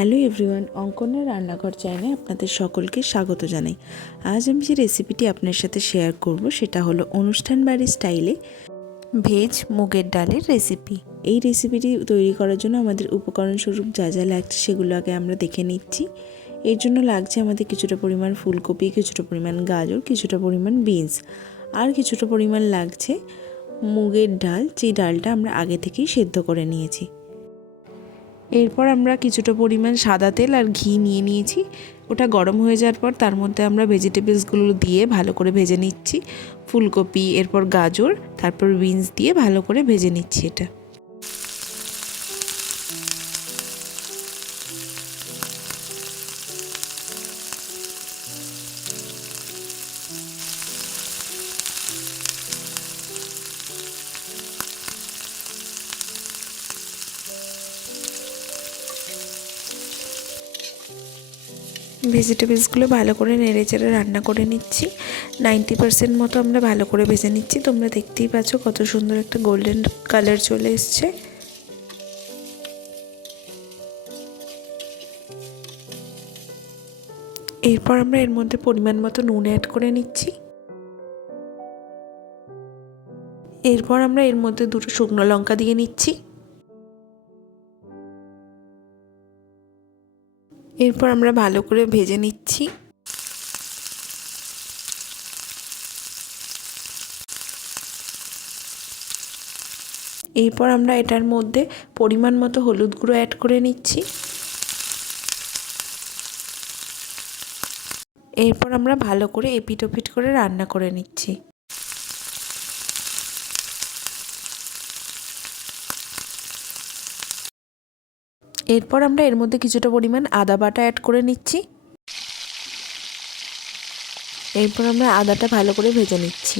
Hello everyone, অঙ্কনের রান্নাঘর চ্যানেলে আপনাদের সকলকে স্বাগত জানাই। আজ আমি যে রেসিপিটি আপনার সাথে শেয়ার করব সেটা হলো অনুষ্ঠান বাড়ির স্টাইলে ভেজ মুগের ডালের রেসিপি। এই রেসিপিটি তৈরি করার জন্য আমাদের উপকরণ স্বরূপ যা যা লাগছে সেগুলো আগে আমরা দেখে নিচ্ছি। এর জন্য লাগছে আমাদের কিছুটা পরিমাণ ফুলকপি, কিছুটা পরিমাণ গাজর, কিছুটা পরিমাণ বিনস, আর কিছুটা পরিমাণ লাগছে মুগের ডাল, যে ডালটা আমরা আগে থেকেই সেদ্ধ করে নিয়েছি। এরপর আমরা কিছুটা পরিমাণ সাদা তেল আর ঘি নিয়ে নিয়েছি। ওটা গরম হয়ে যাওয়ার পর তার মধ্যে আমরা ভেজিটেবলসগুলো দিয়ে ভালো করে ভেজে নিচ্ছি। ফুলকপি, এরপর গাজর, তারপর বিনস দিয়ে ভালো করে ভেজে নিচ্ছি এটা। ভেজিটেবলসগুলো ভালো করে নেড়েচেড়ে রান্না করে নিচ্ছি। 90% মতো আমরা ভালো করে ভেজে নিচ্ছি। তোমরা দেখতেই পাচ্ছ কত সুন্দর একটা গোল্ডেন কালার চলে এসছে। এরপর আমরা এর মধ্যে পরিমাণ মতো নুন অ্যাড করে নিচ্ছি। এরপর আমরা এর মধ্যে দুটো শুকনো লঙ্কা দিয়ে নিচ্ছি। এরপর আমরা ভালো করে ভেজে নিচ্ছি। এরপর আমরা এটার মধ্যে পরিমাণ মতো হলুদ গুঁড়ো অ্যাড করে নিচ্ছি। এরপর আমরা ভালো করে এপিট ওপিট করে রান্না করে নিচ্ছি। এরপর আমরা এর মধ্যে কিছুটা পরিমাণ আদা বাটা অ্যাড করে নিচ্ছি। এরপর আমরা আদাটা ভালো করে ভেজে নিচ্ছি।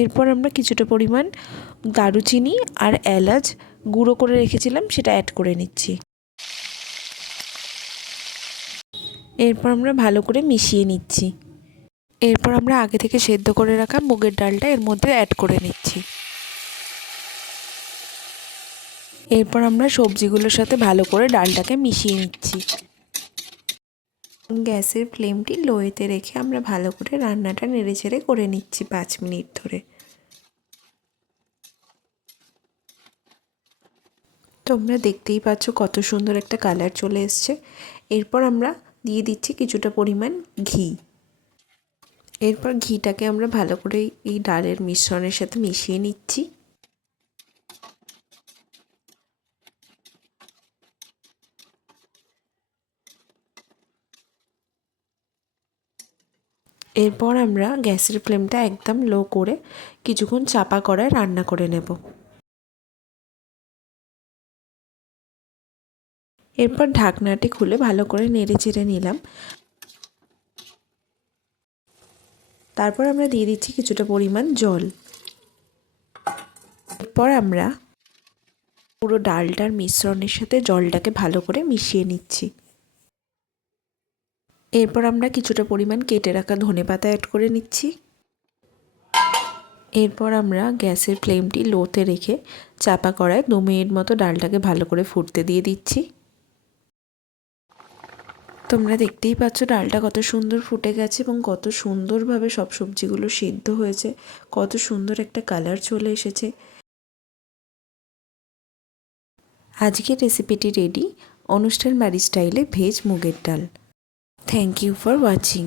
এরপর আমরা কিছুটা পরিমাণ দারুচিনি আর এলাচ গুঁড়ো করে রেখেছিলাম সেটা অ্যাড করে নিচ্ছি। এরপর আমরা ভালো করে মিশিয়ে নিচ্ছি। এরপর আমরা আগে থেকে সেদ্ধ করে রাখা মুগের ডালটা এর মধ্যে অ্যাড করে নিচ্ছি। এরপর আমরা সবজিগুলোর সাথে ভালো করে ডালটাকে মিশিয়ে নিচ্ছি। গ্যাসের ফ্লেমটি লোয়েতে রেখে আমরা ভালো করে রান্নাটা নেড়েচেড়ে করে নিচ্ছি 5 মিনিট ধরে। তোমরা দেখতেই পাচ্ছ কত সুন্দর একটা কালার চলে এসছে। এরপর আমরা দিয়ে দিচ্ছি কিছুটা পরিমাণ ঘি। এরপর ঘিটাকে আমরা ভালো করে এই ডালের মিশ্রণের সাথে মিশিয়ে নিচ্ছি। এরপর আমরা গ্যাসের ফ্লেমটা একদম লো করে কিছুক্ষণ চাপা করায় রান্না করে নেব। এরপর ঢাকনাটি খুলে ভালো করে নেড়ে চেড়ে নিলাম। তারপর আমরা দিয়ে দিচ্ছি কিছুটা পরিমাণ জল। এরপর আমরা পুরো ডালটার মিশ্রণের সাথে জলটাকে ভালো করে মিশিয়ে নিচ্ছি। এরপর আমরা কিছুটা পরিমাণ কেটে রাখা ধনেপাতা অ্যাড করে নিচ্ছি। এরপর আমরা গ্যাসের ফ্লেমটি লোতে রেখে চাপা করায় 2 মিনিট মতো ডালটাকে ভালো করে ফুটতে দিয়ে দিচ্ছি। তোমরা দেখতেই পাচ্ছ ডালটা কত সুন্দর ফুটে গেছে এবং কত সুন্দরভাবে সব সবজিগুলো সিদ্ধ হয়েছে, কত সুন্দর একটা কালার চলে এসেছে। আজকের রেসিপিটি রেডি, অনুষ্ঠান বাড়ি স্টাইলে ভেজ মুগের ডাল। Thank you for watching.